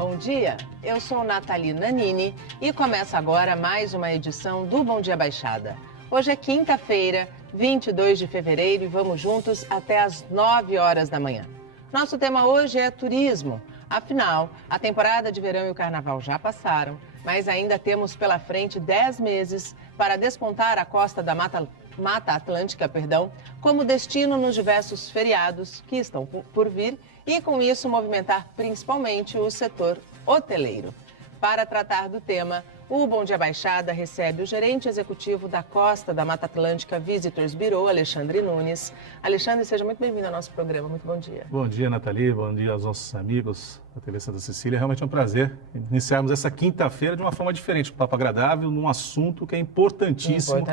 Bom dia, eu sou Nathalie Nanini e começa agora mais uma edição do Bom Dia Baixada. Hoje é quinta-feira, 22 de fevereiro e vamos juntos até às 9 horas da manhã. Nosso tema hoje é turismo. Afinal, a temporada de verão e o carnaval já passaram, mas ainda temos pela frente 10 meses para despontar a costa da Mata Atlântica, como destino nos diversos feriados que estão por vir e, com isso, movimentar principalmente o setor hoteleiro. Para tratar do tema, o Bom Dia Baixada recebe o gerente executivo da Costa da Mata Atlântica Visitors Bureau, Alexandre Nunes. Alexandre, seja muito bem-vindo ao nosso programa. Muito bom dia. Bom dia, Nathalie. Bom dia aos nossos amigos da TV Santa Cecília. Realmente é um prazer iniciarmos essa quinta-feira de uma forma diferente, um papo agradável, num assunto que é importantíssimo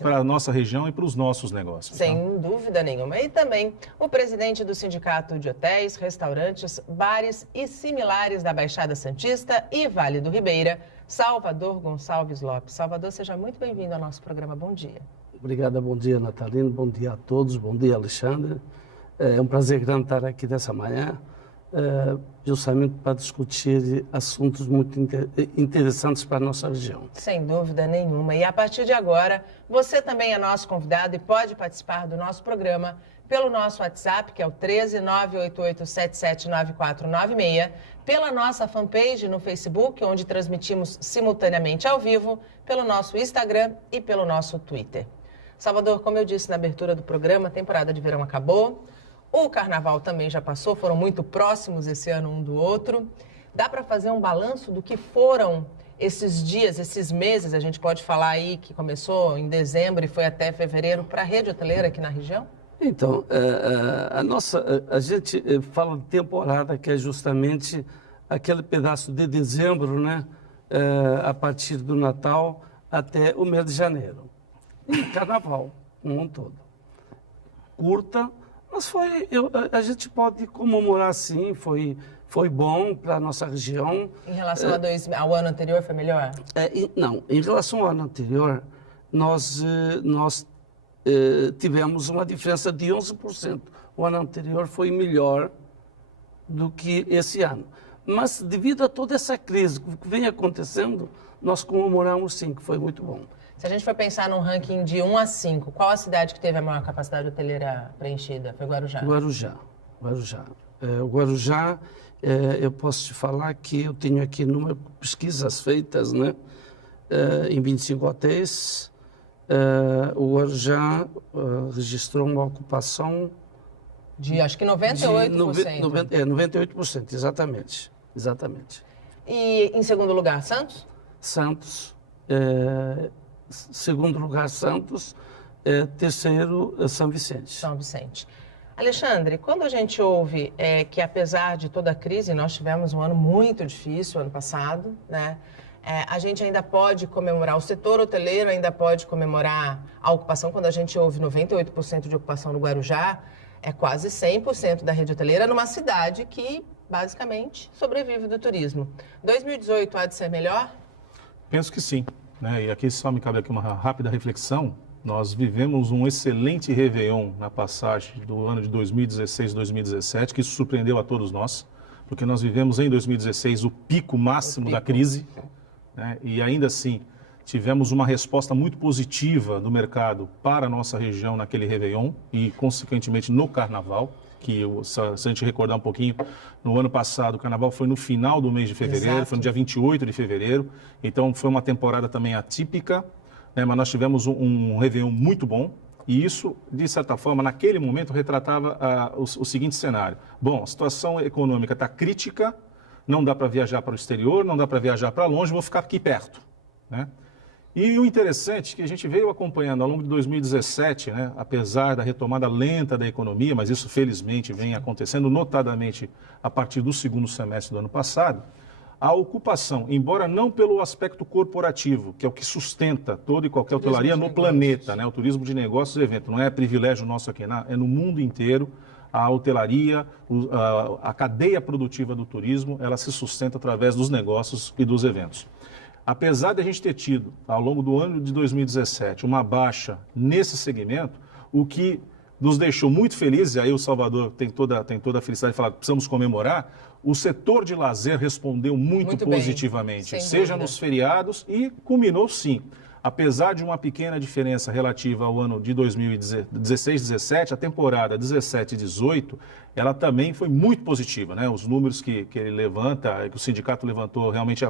para a nossa região e para os nossos negócios. Sem dúvida nenhuma. E também o presidente do Sindicato de Hotéis, Restaurantes, Bares e Similares da Baixada Santista e Vale do Ribeira, Salvador Gonçalves Lopes. Salvador, seja muito bem-vindo ao nosso programa. Bom dia. Obrigado, bom dia, Natalino. Bom dia a todos. Bom dia, Alexandre. É um prazer grande estar aqui dessa manhã, justamente para discutir assuntos muito interessantes para a nossa região. Sem dúvida nenhuma. E a partir de agora, você também é nosso convidado e pode participar do nosso programa pelo nosso WhatsApp, que é o 13988779496, pela nossa fanpage no Facebook, onde transmitimos simultaneamente ao vivo, pelo nosso Instagram e pelo nosso Twitter. Salvador, como eu disse na abertura do programa, a temporada de verão acabou, o carnaval também já passou, foram muito próximos esse ano um do outro. Dá para fazer um balanço do que foram esses dias, esses meses, a gente pode falar aí que começou em dezembro e foi até fevereiro, para a rede hoteleira aqui na região? Então, a gente fala de temporada, que é justamente aquele pedaço de dezembro, né? A partir do Natal até o mês de janeiro. E carnaval, um todo. Curta, mas a gente pode comemorar sim, foi bom para a nossa região. Em relação ao ano anterior, foi melhor? Não, em relação ao ano anterior, nós tivemos uma diferença de 11%. O ano anterior foi melhor do que esse ano. Mas, devido a toda essa crise que vem acontecendo, nós comemoramos sim, que foi muito bom. Se a gente for pensar num ranking de 1 a 5, qual a cidade que teve a maior capacidade hoteleira preenchida? Foi Guarujá? Guarujá. O Guarujá, eu posso te falar que eu tenho aqui pesquisas feitas, né, em 25 hotéis. O Guarujá registrou uma ocupação de acho que 98%. 98%, exatamente. E em segundo lugar, Santos? Santos. Segundo lugar, Santos. Terceiro, São Vicente. São Vicente. Alexandre, quando a gente ouve que apesar de toda a crise, nós tivemos um ano muito difícil ano passado, né? A gente ainda pode comemorar, o setor hoteleiro ainda pode comemorar a ocupação, quando a gente ouve 98% de ocupação no Guarujá, é quase 100% da rede hoteleira numa cidade que, basicamente, sobrevive do turismo. 2018 há de ser melhor? Penso que sim, né? E aqui só me cabe aqui uma rápida reflexão. Nós vivemos um excelente Réveillon na passagem do ano de 2016-2017, que isso surpreendeu a todos nós, porque nós vivemos em 2016 o pico máximo da crise, né? E ainda assim tivemos uma resposta muito positiva do mercado para a nossa região naquele Réveillon e, consequentemente, no Carnaval, que, se a gente recordar um pouquinho, no ano passado o Carnaval foi no final do mês de fevereiro, Exato. Foi no dia 28 de fevereiro, então foi uma temporada também atípica, né? Mas nós tivemos um Réveillon muito bom e isso, de certa forma, naquele momento retratava o seguinte cenário. Bom, a situação econômica está crítica, não dá para viajar para o exterior, não dá para viajar para longe, vou ficar aqui perto, né? E o interessante é que a gente veio acompanhando ao longo de 2017, né, apesar da retomada lenta da economia, mas isso felizmente vem acontecendo, notadamente a partir do segundo semestre do ano passado, a ocupação, embora não pelo aspecto corporativo, que é o que sustenta toda e qualquer hotelaria no planeta, né, o turismo de negócios e eventos, não é privilégio nosso aqui, é no mundo inteiro. A hotelaria, a cadeia produtiva do turismo, ela se sustenta através dos negócios e dos eventos. Apesar de a gente ter tido, ao longo do ano de 2017, uma baixa nesse segmento, o que nos deixou muito felizes, e aí o Salvador tem toda a felicidade de falar que precisamos comemorar, o setor de lazer respondeu muito positivamente, bem, seja nos feriados e culminou sim. Apesar de uma pequena diferença relativa ao ano de 2016-17, a temporada 17-18, ela também foi muito positiva, né? Os números que ele levanta, que o sindicato levantou, realmente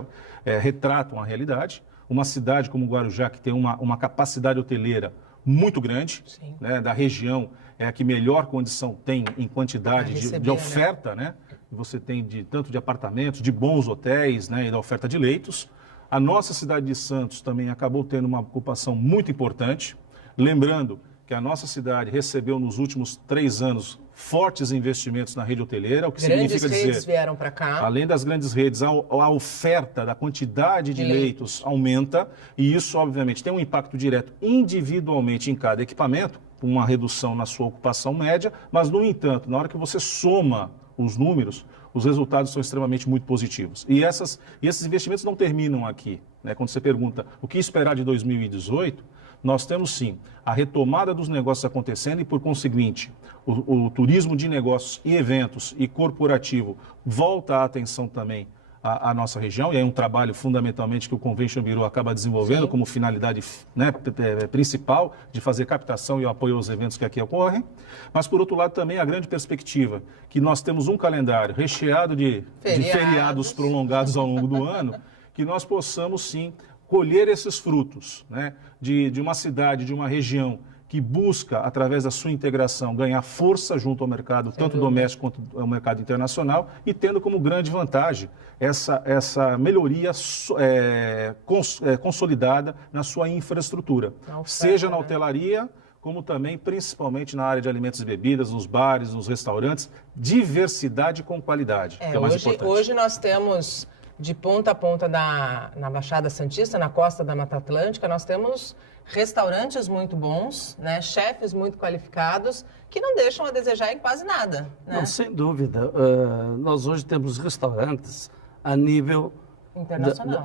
retratam a realidade. Uma cidade como Guarujá, que tem uma capacidade hoteleira muito grande, né? Da região, é a que melhor condição tem em quantidade de oferta, né? Você tem tanto de apartamentos, de bons hotéis, né? E da oferta de leitos. A nossa cidade de Santos também acabou tendo uma ocupação muito importante. Lembrando que a nossa cidade recebeu nos últimos 3 anos fortes investimentos na rede hoteleira, o que significa dizer... Grandes redes vieram para cá. Além das grandes redes, a oferta da quantidade de leitos aumenta e isso, obviamente, tem um impacto direto individualmente em cada equipamento, com uma redução na sua ocupação média, mas, no entanto, na hora que você soma os números, os resultados são extremamente muito positivos. E esses investimentos não terminam aqui, né? Quando você pergunta o que esperar de 2018, nós temos sim a retomada dos negócios acontecendo e, por conseguinte, o turismo de negócios e eventos e corporativo volta a atenção também à nossa região, e é um trabalho fundamentalmente que o Convention Bureau acaba desenvolvendo como finalidade, né, principal de fazer captação e apoio aos eventos que aqui ocorrem. Mas, por outro lado, também a grande perspectiva que nós temos um calendário recheado de feriados prolongados ao longo do ano, que nós possamos sim colher esses frutos, né, de uma cidade, de uma região que busca, através da sua integração, ganhar força junto ao mercado, tanto doméstico quanto ao mercado internacional, e tendo como grande vantagem essa melhoria consolidada na sua infraestrutura, seja na hotelaria, como também, principalmente na área de alimentos e bebidas, nos bares, nos restaurantes, diversidade com qualidade, que é o mais importante. Hoje nós temos, de ponta a ponta na Baixada Santista, na costa da Mata Atlântica, nós temos restaurantes muito bons, né? Chefes muito qualificados, que não deixam a desejar em quase nada. Né? Não, sem dúvida. Nós hoje temos restaurantes a nível internacional,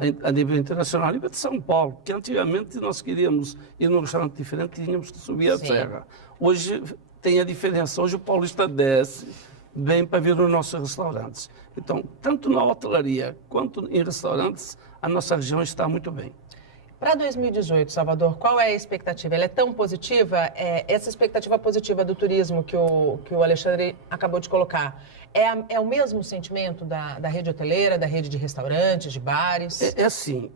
a nível de São Paulo, que antigamente nós queríamos ir num restaurante diferente, tínhamos que subir a serra. Hoje tem a diferença, hoje o paulista desce, vem para vir nos nossos restaurantes. Então, tanto na hotelaria quanto em restaurantes, a nossa região está muito bem. Para 2018, Salvador, qual é a expectativa? Ela é tão positiva? Essa expectativa positiva do turismo que o Alexandre acabou de colocar, é o mesmo sentimento da rede hoteleira, da rede de restaurantes, de bares? É assim,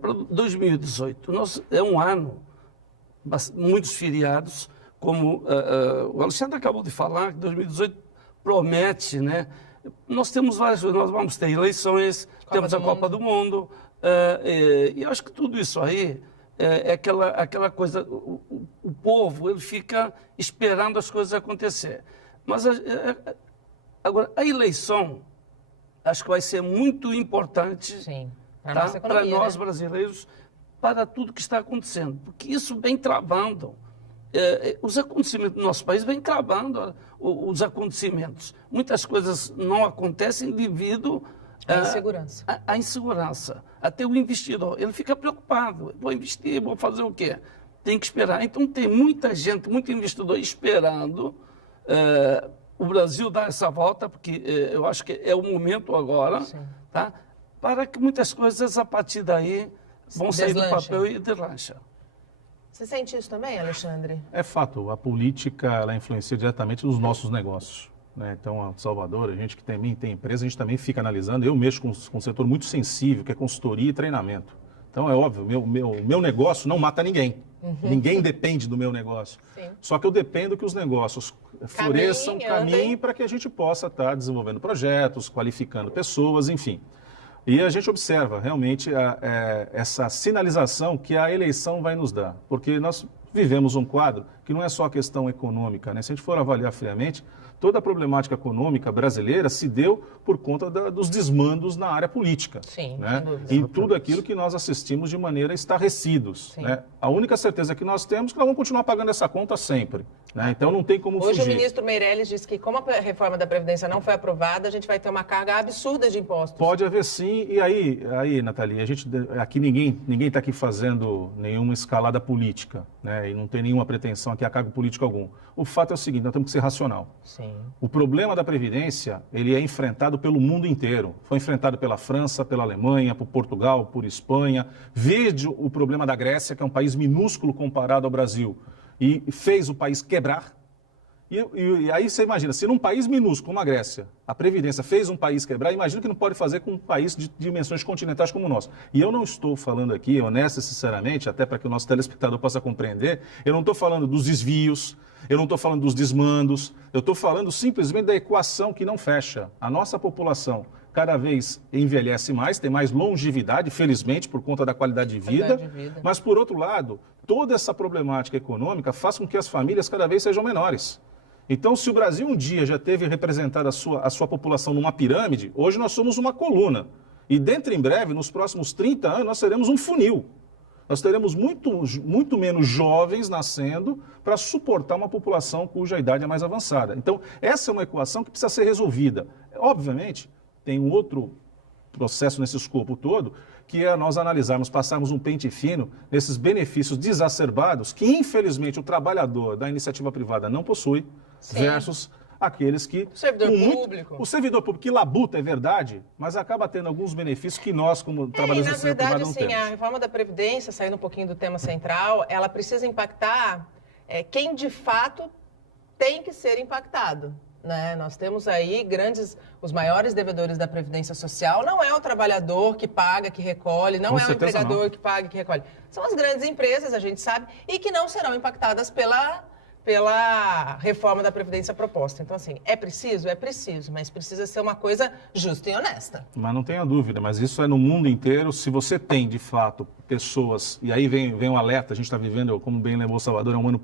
para 2018, é um ano, muitos feriados, como o Alexandre acabou de falar, que 2018 promete, né? Nós temos nós vamos ter eleições, temos a Copa do Mundo, e eu acho que tudo isso aí é aquela coisa, o povo ele fica esperando as coisas acontecer. Mas agora, a eleição, acho que vai ser muito importante para nós brasileiros, para tudo que está acontecendo, porque isso vem travando. Os acontecimentos do nosso país vêm travando os acontecimentos. Muitas coisas não acontecem devido à insegurança. Até o investidor, ele fica preocupado. Vou investir, vou fazer o quê? Tem que esperar. Então, tem muita gente, muito investidor esperando o Brasil dar essa volta, porque eu acho que é o momento agora, tá? Para que muitas coisas, a partir daí, vão sair do papel e deslancham. Você sente isso também, Alexandre? É fato, a política ela influencia diretamente nos nossos negócios, né? Então, a Salvador, a gente que também tem empresa, a gente também fica analisando. Eu mexo com um setor muito sensível, que é consultoria e treinamento. Então, é óbvio, meu negócio não mata ninguém. Ninguém depende do meu negócio. Sim. Só que eu dependo que os negócios floresçam, caminhem para que a gente possa estar desenvolvendo projetos, qualificando pessoas, enfim. E a gente observa realmente essa sinalização que a eleição vai nos dar, porque nós vivemos um quadro que não é só a questão econômica, né? Se a gente for avaliar friamente, toda a problemática econômica brasileira se deu por conta dos desmandos na área política. Sim, né? sem dúvida. Em tudo aquilo que nós assistimos de maneira estarrecidos. Né? A única certeza que nós temos é que nós vamos continuar pagando essa conta sempre. Né? Então não tem como Hoje fugir. o ministro Meirelles disse que como a reforma da Previdência não foi aprovada, a gente vai ter uma carga absurda de impostos. Pode haver sim, e aí Nathalie, aqui ninguém está aqui fazendo nenhuma escalada política, né? E não tem nenhuma pretensão aqui a cargo político algum. O fato é o seguinte, nós temos que ser racional. Sim. O problema da Previdência, ele é enfrentado pelo mundo inteiro. Foi enfrentado pela França, pela Alemanha, por Portugal, por Espanha. Veja o problema da Grécia, que é um país minúsculo comparado ao Brasil, e fez o país quebrar. E aí você imagina, se num país minúsculo como a Grécia, a Previdência fez um país quebrar, imagina que não pode fazer com um país de dimensões continentais como o nosso. E eu não estou falando aqui, honesto e sinceramente, até para que o nosso telespectador possa compreender, eu não estou falando dos desvios, eu não estou falando dos desmandos, eu estou falando simplesmente da equação que não fecha. A nossa população cada vez envelhece mais, tem mais longevidade, felizmente, por conta da qualidade de vida. Mas, por outro lado, toda essa problemática econômica faz com que as famílias cada vez sejam menores. Então, se o Brasil um dia já teve representada a sua população numa pirâmide, hoje nós somos uma coluna. E dentro em breve, nos próximos 30 anos, nós seremos um funil. Nós teremos muito menos jovens nascendo para suportar uma população cuja idade é mais avançada. Então, essa é uma equação que precisa ser resolvida. Obviamente, tem um outro processo nesse escopo todo, que é nós analisarmos, passarmos um pente fino nesses benefícios desacerbados que, infelizmente, o trabalhador da iniciativa privada não possui, sim, versus aqueles que... O servidor público. O servidor público que labuta, é verdade, mas acaba tendo alguns benefícios que nós, como trabalhadores da iniciativa privada, não temos. A reforma da Previdência, saindo um pouquinho do tema central, ela precisa impactar quem, de fato, tem que ser impactado. Né? Nós temos aí os maiores devedores da Previdência Social. Não é o trabalhador que paga, que recolhe, não é o empregador que paga, que recolhe. São as grandes empresas, a gente sabe, e que não serão impactadas pela reforma da Previdência proposta. Então, assim, é preciso, mas precisa ser uma coisa justa e honesta. Mas não tenha dúvida, mas isso é no mundo inteiro. Se você tem, de fato, pessoas, e aí vem um alerta, a gente está vivendo, como bem lembrou Salvador, é um ano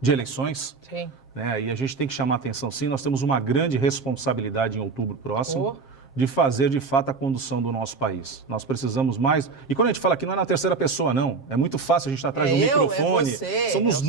de eleições. Sim. Né? E a gente tem que chamar a atenção, sim, nós temos uma grande responsabilidade em outubro próximo de fazer, de fato, a condução do nosso país. Nós precisamos mais... E quando a gente fala aqui, não é na terceira pessoa, não. É muito fácil a gente estar atrás do microfone. Somos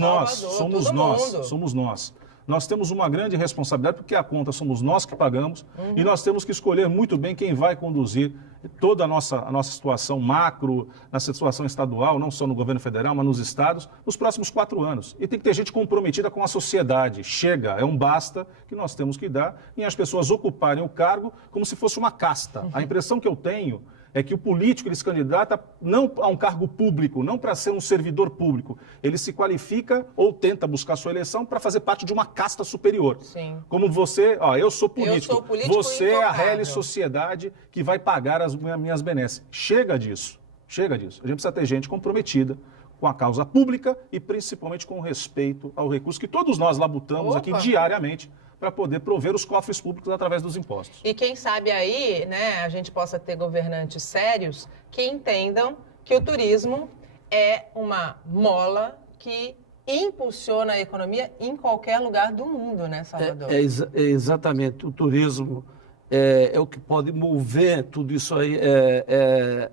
nós. Nós temos uma grande responsabilidade, porque a conta somos nós que pagamos, e nós temos que escolher muito bem quem vai conduzir toda a nossa situação macro, na situação estadual, não só no governo federal, mas nos estados, nos próximos 4 anos. E tem que ter gente comprometida com a sociedade. Chega, é um basta que nós temos que dar em as pessoas ocuparem o cargo como se fosse uma casta. A impressão que eu tenho é que o político ele se candidata não a um cargo público, não para ser um servidor público. Ele se qualifica ou tenta buscar sua eleição para fazer parte de uma casta superior. Sim. Como você, eu sou político, você é a real sociedade que vai pagar as minhas benesses. Chega disso. A gente precisa ter gente comprometida com a causa pública e principalmente com respeito ao recurso que todos nós labutamos aqui diariamente para poder prover os cofres públicos através dos impostos. E quem sabe aí, né, a gente possa ter governantes sérios que entendam que o turismo é uma mola que impulsiona a economia em qualquer lugar do mundo, né, Salvador? Exatamente. O turismo é o que pode mover tudo isso aí.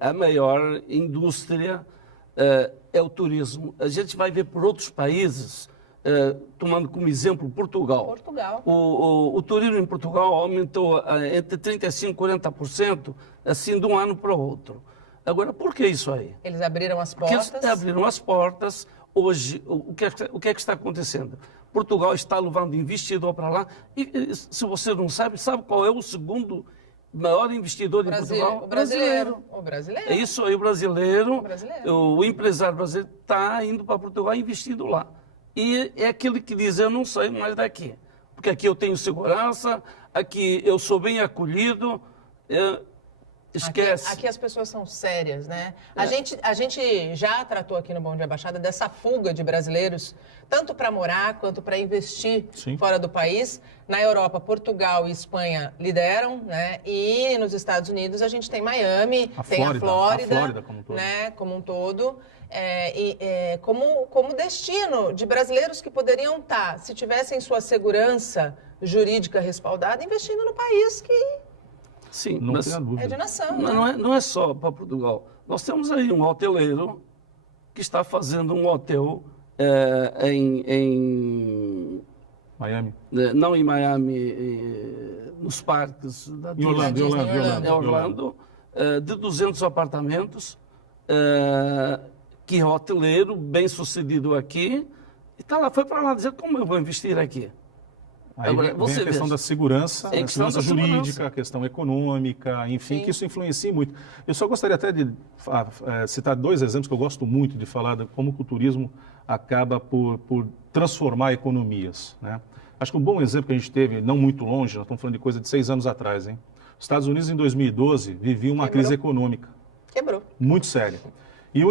A maior indústria é o turismo. A gente vai ver por outros países... tomando como exemplo Portugal. O turismo em Portugal aumentou entre 35% e 40%, assim, de um ano para o outro. Agora, por que isso aí? Eles abriram as portas? Porque abriram as portas. Hoje, o que é que está acontecendo? Portugal está levando investidor para lá. E, se você não sabe qual é o segundo maior investidor em Portugal? O brasileiro. É isso aí, o brasileiro. O empresário brasileiro está indo para Portugal investindo lá. E é aquele que diz, eu não saio mais daqui, porque aqui eu tenho segurança, aqui eu sou bem acolhido, esquece. Aqui as pessoas são sérias, né? A gente já tratou aqui no Bom Dia Baixada dessa fuga de brasileiros, tanto para morar quanto para investir fora do país. Na Europa, Portugal e Espanha lideram, né? E nos Estados Unidos a gente tem Miami, a Flórida como um todo. Né? Como um todo. Como destino de brasileiros que poderiam estar, se tivessem sua segurança jurídica respaldada, investindo no país que Sim, Não mas tenha dúvida. é de nação. não é só para Portugal. Nós temos aí um hoteleiro que está fazendo um hotel em Miami. não em Miami, nos parques da Em Orlando, Disney, Orlando, de 200 apartamentos, que é hoteleiro, bem sucedido aqui, e tá lá, foi para lá dizer como eu vou investir aqui. Aí Agora, vem você a questão veja. da segurança, É a questão segurança da segurança. jurídica, a questão econômica, enfim, Sim. que isso influencia muito. Eu só gostaria até de citar 2 exemplos que eu gosto muito de falar de como que o turismo acaba por transformar economias, né? Acho que um bom exemplo que a gente teve, não muito longe, nós estamos falando de coisa de 6 anos atrás, hein? Os Estados Unidos, em 2012, viviam uma Quebrou. crise econômica Quebrou. muito séria. E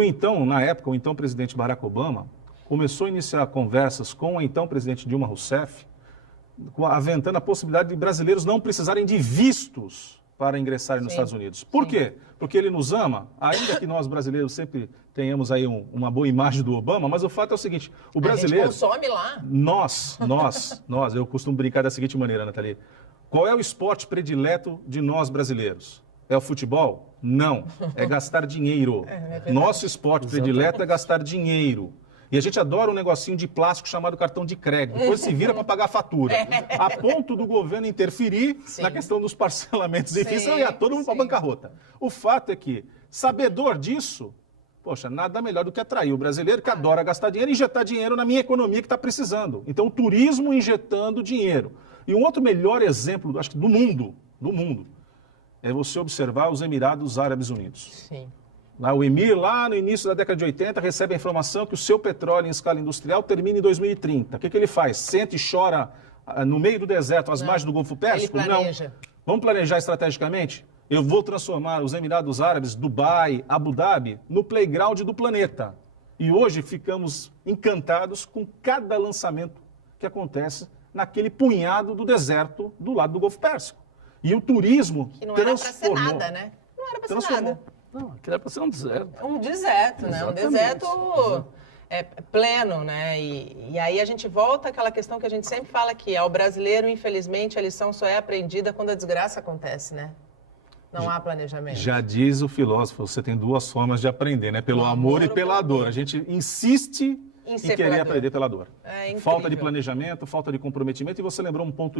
na época, o então presidente Barack Obama começou a iniciar conversas com a então presidente Dilma Rousseff, aventando a possibilidade de brasileiros não precisarem de vistos para ingressarem nos Sim. Estados Unidos. Por quê? Porque ele nos ama, ainda que nós brasileiros sempre tenhamos aí uma boa imagem do Obama, mas o fato é o seguinte, o brasileiro... A gente consome lá. Nós, eu costumo brincar da seguinte maneira, Nathalie. Qual é o esporte predileto de nós brasileiros? É o futebol? Não. É gastar dinheiro. verdade. Nosso esporte predileto é gastar dinheiro. E a gente adora um negocinho de plástico chamado cartão de crédito. Depois se vira para pagar a fatura. A ponto do governo interferir Sim. na questão dos parcelamentos. Enfim, Sim, isso ia todo mundo para sim. bancarrota. O fato é que, sabedor disso, poxa, nada melhor do que atrair o brasileiro que adora gastar dinheiro e injetar dinheiro na minha economia que está precisando. Então, o turismo injetando dinheiro. E um outro melhor exemplo, acho que do mundo, é você observar os Emirados Árabes Unidos. Sim. Lá, o Emir, lá no início da década de 80, recebe a informação que o seu petróleo em escala industrial termina em 2030. O que ele faz? Senta e chora no meio do deserto, às margens do Golfo Pérsico? Ele planeja. Não. Vamos planejar estrategicamente? Eu vou transformar os Emirados Árabes, Dubai, Abu Dhabi, no playground do planeta. E hoje ficamos encantados com cada lançamento que acontece naquele punhado do deserto do lado do Golfo Pérsico. E o turismo Que não era para ser transformou. nada, né? Não era para ser Transformou. nada. Não, aquilo era para ser um deserto. Um deserto, né? Um Exatamente. deserto pleno, né? E aí a gente volta àquela questão que a gente sempre fala aqui, ao brasileiro, infelizmente, a lição só é aprendida quando a desgraça acontece, né? Não há planejamento. Já diz o filósofo, você tem 2 formas de aprender, né? Pelo Pelo amor amor e ou pela pela dor. dor. A gente insiste Em em ser querer pela dor. aprender pela dor. É incrível. Falta de planejamento, falta de comprometimento. E você lembrou um ponto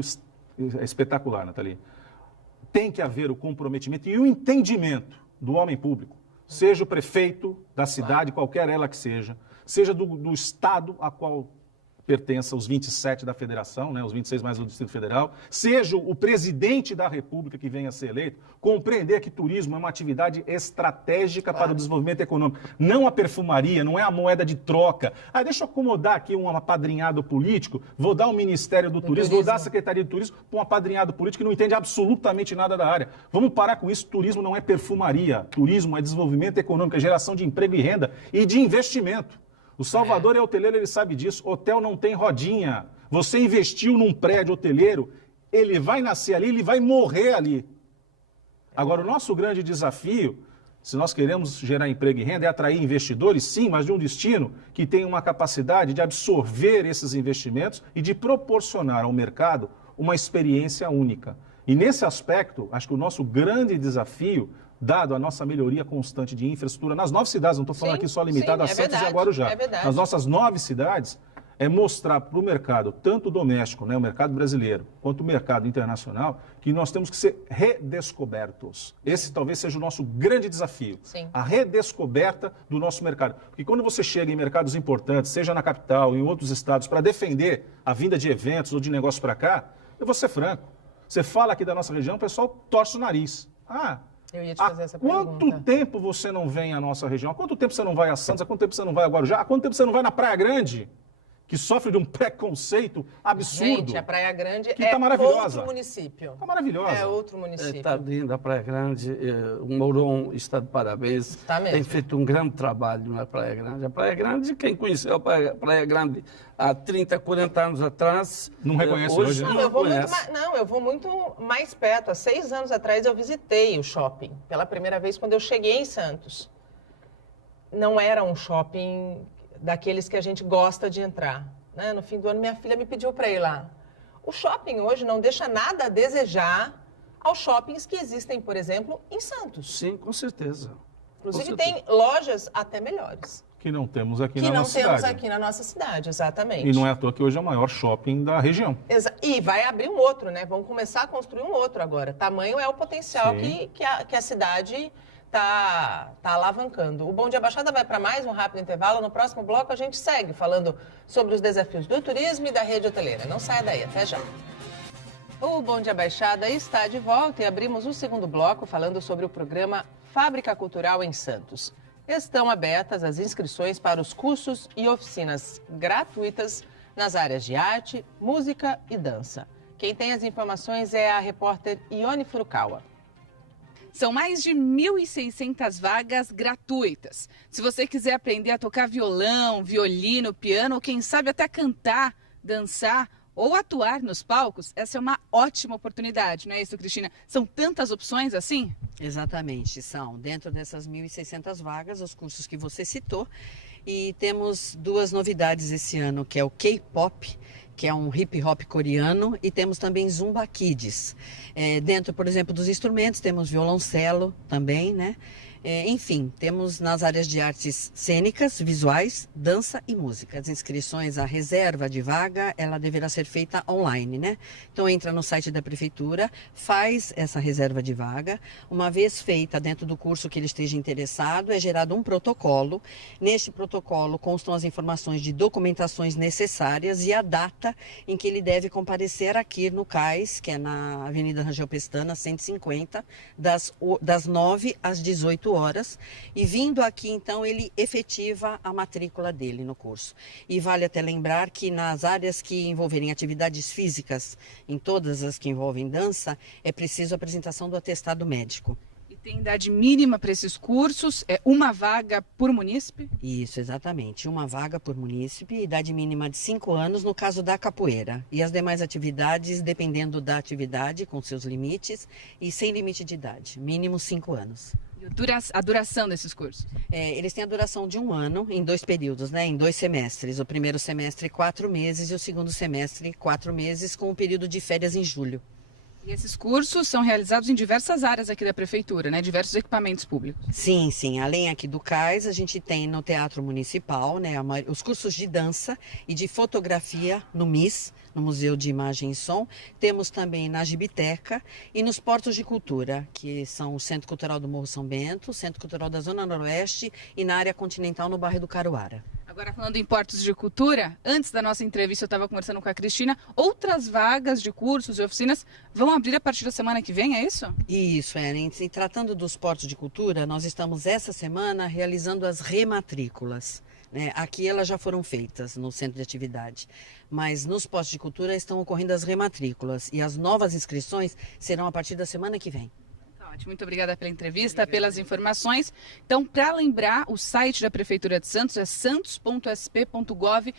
espetacular, Nathalie. Tem que haver o comprometimento e o entendimento do homem público, seja o prefeito da cidade, qualquer ela que seja do estado a qual pertença os 27 da federação, né, os 26 mais o Distrito Federal, seja o presidente da República que venha a ser eleito, compreender que turismo é uma atividade estratégica para o desenvolvimento econômico. Não a perfumaria, não é a moeda de troca. Deixa eu acomodar aqui um apadrinhado político, vou dar o Ministério do Turismo, vou dar a Secretaria de Turismo para um apadrinhado político que não entende absolutamente nada da área. Vamos parar com isso, turismo não é perfumaria, turismo é desenvolvimento econômico, é geração de emprego e renda e de investimento. O Salvador é hoteleiro, ele sabe disso. Hotel não tem rodinha. Você investiu num prédio hoteleiro, ele vai nascer ali, ele vai morrer ali. Agora, o nosso grande desafio, se nós queremos gerar emprego e renda, é atrair investidores, sim, mas de um destino que tenha uma capacidade de absorver esses investimentos e de proporcionar ao mercado uma experiência única. E nesse aspecto, acho que o nosso grande desafio, dado a nossa melhoria constante de infraestrutura nas 9 cidades, não estou falando Sim, aqui só limitado sim, a Santos verdade, e a Guarujá. é verdade. Nas nossas 9 cidades, é mostrar para o mercado, tanto doméstico, né, o mercado brasileiro, quanto o mercado internacional, que nós temos que ser redescobertos. Esse talvez seja o nosso grande desafio. Sim. A redescoberta do nosso mercado. Porque quando você chega em mercados importantes, seja na capital, em outros estados, para defender a vinda de eventos ou de negócios para cá, eu vou ser franco. Você fala aqui da nossa região, o pessoal torce o nariz. Eu ia te fazer essa Quanto pergunta. tempo você não vem à nossa região? Há quanto tempo você não vai a Santos? Há quanto tempo você não vai a Guarujá? Há quanto tempo você não vai na Praia Grande? Que sofre de um preconceito absurdo. Gente, a Praia Grande Que tá maravilhosa. outro município. Tá maravilhosa. É outro município. Está linda a Praia Grande, o Mourão está de parabéns. Tá mesmo. Tem feito um grande trabalho na Praia Grande. A Praia Grande, quem conheceu a Praia Grande há 30, 40 anos atrás... Não reconhece hoje, né? Não, eu vou muito mais perto. Há 6 anos atrás eu visitei o shopping. Pela primeira vez quando eu cheguei em Santos. Não era um shopping daqueles que a gente gosta de entrar. Né? No fim do ano minha filha me pediu para ir lá. O shopping hoje não deixa nada a desejar aos shoppings que existem, por exemplo, em Santos. Sim, com certeza. Inclusive tem lojas até melhores. Que não temos aqui Que na não nossa temos cidade. aqui na nossa cidade, exatamente. E não é à toa que hoje é o maior shopping da região. E vai abrir um outro, né? Vamos começar a construir um outro agora. Tamanho é o potencial que a cidade está alavancando. O Bom Dia Baixada vai para mais um rápido intervalo. No próximo bloco a gente segue falando sobre os desafios do turismo e da rede hoteleira. Não saia daí, até já. O Bom Dia Baixada está de volta e abrimos o segundo bloco falando sobre o programa Fábrica Cultural em Santos. Estão abertas as inscrições para os cursos e oficinas gratuitas nas áreas de arte, música e dança. Quem tem as informações é a repórter Ione Furukawa. São mais de 1.600 vagas gratuitas. Se você quiser aprender a tocar violão, violino, piano ou quem sabe até cantar, dançar ou atuar nos palcos, essa é uma ótima oportunidade, não é isso, Cristina? São tantas opções assim? Exatamente, são dentro dessas 1.600 vagas, os cursos que você citou, e temos duas novidades esse ano, que é o K-pop, que é um hip hop coreano, e temos também Zumba Kids. Dentro, por exemplo, dos instrumentos, temos violoncelo também, né? Enfim, temos nas áreas de artes cênicas, visuais, dança e música. As inscrições, a reserva de vaga, ela deverá ser feita online, né? Então entra no site da prefeitura, faz essa reserva de vaga. Uma vez feita dentro do curso que ele esteja interessado, é gerado um protocolo. Neste protocolo constam as informações de documentações necessárias e a data em que ele deve comparecer aqui no CAIS, que é na Avenida Rangel Pestana, 150, das 9 às 18 horas, e vindo aqui então ele efetiva a matrícula dele no curso. E vale até lembrar que nas áreas que envolverem atividades físicas, em todas as que envolvem dança, é preciso a apresentação do atestado médico. E tem idade mínima para esses cursos? É uma vaga por munícipe? Isso, exatamente. Uma vaga por munícipe, idade mínima de 5 anos no caso da capoeira. E as demais atividades, dependendo da atividade, com seus limites, e sem limite de idade, mínimo 5 anos. A duração desses cursos? Eles têm a duração de 1 ano, em 2 períodos, né? Em 2 semestres. O primeiro semestre, 4 meses, e o segundo semestre, 4 meses, com um período de férias em julho. E esses cursos são realizados em diversas áreas aqui da prefeitura, né? Diversos equipamentos públicos. Sim, sim. Além aqui do CAIS, a gente tem no Teatro Municipal, né, os cursos de dança e de fotografia no MIS, no Museu de Imagem e Som. Temos também na Gibiteca e nos Portos de Cultura, que são o Centro Cultural do Morro São Bento, o Centro Cultural da Zona Noroeste e na área continental no bairro do Caruara. Agora, falando em portos de cultura, antes da nossa entrevista eu estava conversando com a Cristina, outras vagas de cursos e oficinas vão abrir a partir da semana que vem, é isso? Isso, e tratando dos portos de cultura, nós estamos essa semana realizando as rematrículas. Né? Aqui elas já foram feitas no centro de atividade, mas nos postos de cultura estão ocorrendo as rematrículas e as novas inscrições serão a partir da semana que vem. Muito obrigada pela entrevista, pelas informações. Então, para lembrar, o site da Prefeitura de Santos é santos.sp.gov.br.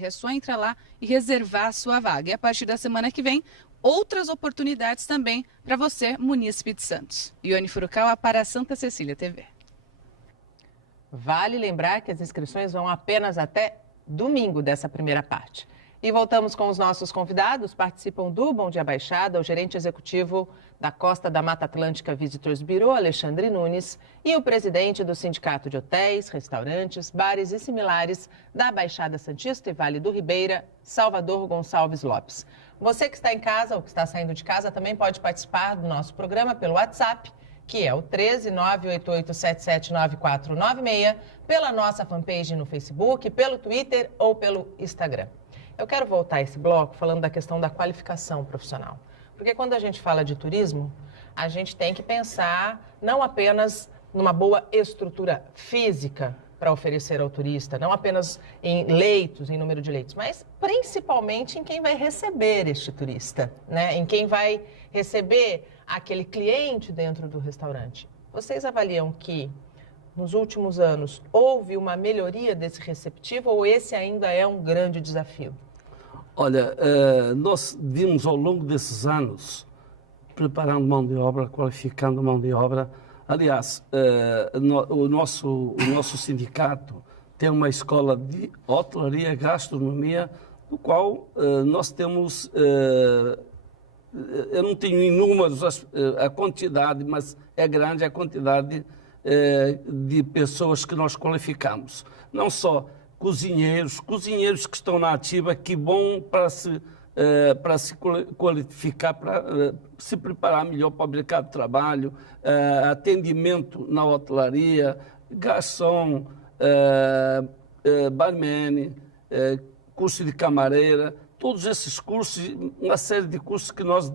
É só entrar lá e reservar a sua vaga. E a partir da semana que vem, outras oportunidades também para você, munícipe de Santos. Ione Furukawa para Santa Cecília TV. Vale lembrar que as inscrições vão apenas até domingo dessa primeira parte. E voltamos com os nossos convidados. Participam do Bom Dia Baixada, o gerente executivo da Costa da Mata Atlântica Visitors Bureau, Alexandre Nunes, e o presidente do Sindicato de Hotéis, Restaurantes, Bares e Similares da Baixada Santista e Vale do Ribeira, Salvador Gonçalves Lopes. Você que está em casa ou que está saindo de casa também pode participar do nosso programa pelo WhatsApp, que é o 13988779496, pela nossa fanpage no Facebook, pelo Twitter ou pelo Instagram. Eu quero voltar esse bloco falando da questão da qualificação profissional. Porque quando a gente fala de turismo, a gente tem que pensar não apenas numa boa estrutura física para oferecer ao turista, não apenas em leitos, em número de leitos, mas principalmente em quem vai receber este turista, né? Em quem vai receber aquele cliente dentro do restaurante. Vocês avaliam que nos últimos anos houve uma melhoria desse receptivo ou esse ainda é um grande desafio? Olha, nós vimos ao longo desses anos preparando mão de obra, qualificando mão de obra. Aliás, o nosso sindicato tem uma escola de hotelaria, gastronomia, do qual nós temos, eu não tenho em números a quantidade, mas é grande a quantidade de pessoas que nós qualificamos. Não só cozinheiros que estão na ativa, que bom para se qualificar, para se preparar melhor para o mercado de trabalho, atendimento na hotelaria, garçom, barman, curso de camareira, todos esses cursos, uma série de cursos que nós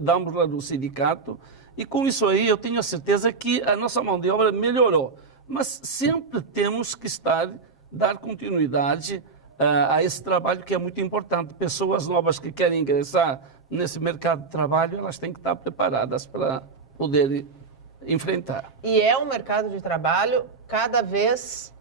damos lá no sindicato, e com isso aí eu tenho a certeza que a nossa mão de obra melhorou. Mas sempre temos que dar continuidade a esse trabalho que é muito importante. Pessoas novas que querem ingressar nesse mercado de trabalho, elas têm que estar preparadas para poder enfrentar. E é um mercado de trabalho cada vez,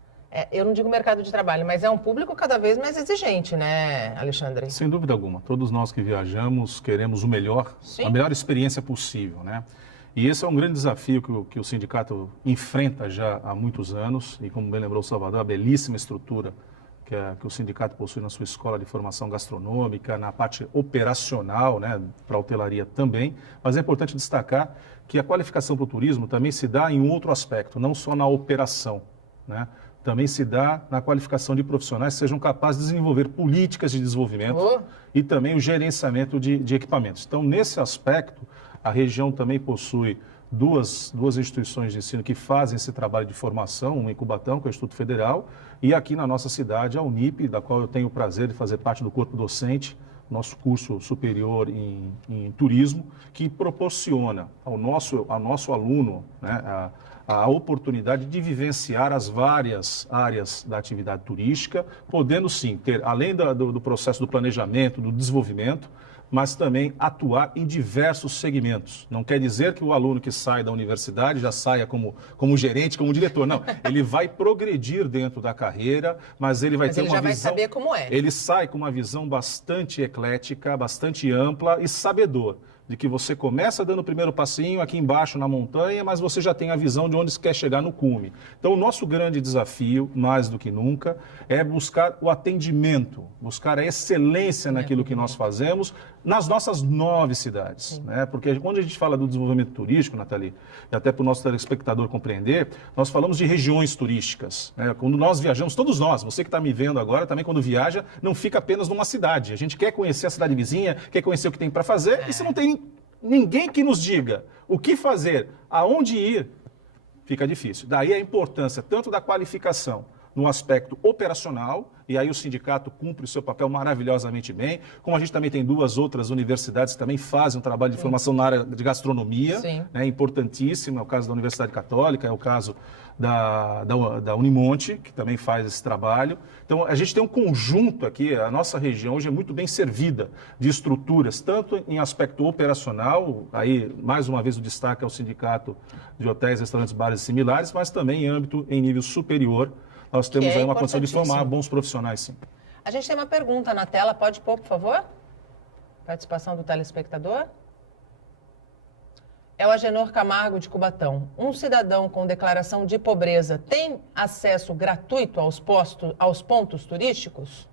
eu não digo mercado de trabalho, mas é um público cada vez mais exigente, né, Alexandre? Sem dúvida alguma. Todos nós que viajamos queremos o melhor, Sim. a melhor experiência possível, né? E esse é um grande desafio que o sindicato enfrenta já há muitos anos, e como bem lembrou o Salvador, a belíssima estrutura que o sindicato possui na sua escola de formação gastronômica, na parte operacional, né, para a hotelaria também. Mas é importante destacar que a qualificação para o turismo também se dá em outro aspecto, não só na operação, né? Também se dá na qualificação de profissionais que sejam capazes de desenvolver políticas de desenvolvimento e também o gerenciamento de equipamentos. Então, nesse aspecto, a região também possui duas instituições de ensino que fazem esse trabalho de formação, uma em Cubatão, que é o Instituto Federal, e aqui na nossa cidade, a Unip, da qual eu tenho o prazer de fazer parte do corpo docente, nosso curso superior em turismo, que proporciona ao nosso aluno, né, a oportunidade de vivenciar as várias áreas da atividade turística, podendo sim ter, além do processo do planejamento, do desenvolvimento, mas também atuar em diversos segmentos. Não quer dizer que o aluno que sai da universidade já saia como gerente, como diretor. Não, ele vai progredir dentro da carreira, mas ele vai ter uma visão... Ele já vai saber como é. Ele sai com uma visão bastante eclética, bastante ampla e sabedor. De que você começa dando o primeiro passinho aqui embaixo na montanha, mas você já tem a visão de onde você quer chegar no cume. Então, o nosso grande desafio, mais do que nunca, é buscar o atendimento, buscar a excelência naquilo que nós fazemos nas nossas 9 cidades. Né? Porque quando a gente fala do desenvolvimento turístico, Nathalie, e até para o nosso telespectador compreender, nós falamos de regiões turísticas. Né? Quando nós viajamos, todos nós, você que está me vendo agora, também quando viaja, não fica apenas numa cidade. A gente quer conhecer a cidade vizinha, quer conhecer o que tem para fazer, e se não tem ninguém que nos diga o que fazer, aonde ir, fica difícil. Daí a importância tanto da qualificação no aspecto operacional, e aí o sindicato cumpre o seu papel maravilhosamente bem, como a gente também tem 2 outras universidades que também fazem um trabalho de formação na área de gastronomia, né, importantíssimo, é o caso da Universidade Católica, é o caso da Unimonte, que também faz esse trabalho. Então, a gente tem um conjunto aqui, a nossa região hoje é muito bem servida de estruturas, tanto em aspecto operacional, aí, mais uma vez, o destaque é o Sindicato de Hotéis, Restaurantes, Bares e Similares, mas também em nível superior, nós temos aí uma condição de formar bons profissionais, sim. A gente tem uma pergunta na tela, pode pôr, por favor? Participação do telespectador. É o Agenor Camargo, de Cubatão. Um cidadão com declaração de pobreza tem acesso gratuito aos pontos turísticos?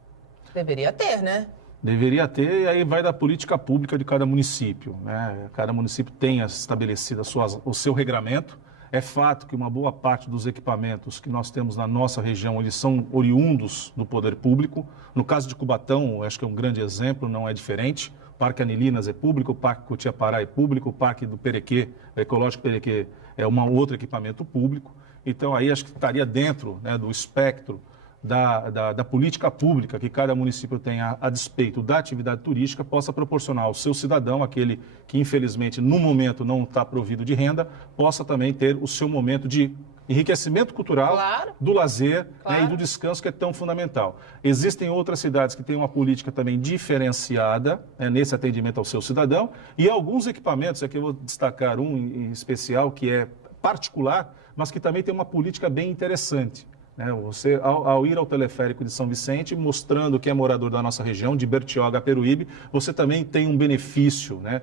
Deveria ter, né? Deveria ter, e aí vai da política pública de cada município, né? Cada município tem estabelecido o seu regramento. É fato que uma boa parte dos equipamentos que nós temos na nossa região, eles são oriundos do poder público. No caso de Cubatão, acho que é um grande exemplo, não é diferente. O Parque Anilinas é público, o Parque Cutiapará é público, o Parque do Perequê, o Ecológico Perequê, é um outro equipamento público. Então, aí acho que estaria dentro, né, do espectro da política pública que cada município tem a despeito da atividade turística, possa proporcionar ao seu cidadão, aquele que infelizmente no momento não está provido de renda, possa também ter o seu momento de enriquecimento cultural, do lazer, né, e do descanso, que é tão fundamental. Existem outras cidades que têm uma política também diferenciada, né, nesse atendimento ao seu cidadão, e alguns equipamentos, aqui eu vou destacar um em especial que é particular, mas que também tem uma política bem interessante. né? Você, ao ir ao teleférico de São Vicente, mostrando que é morador da nossa região, de Bertioga a Peruíbe, você também tem um benefício, né?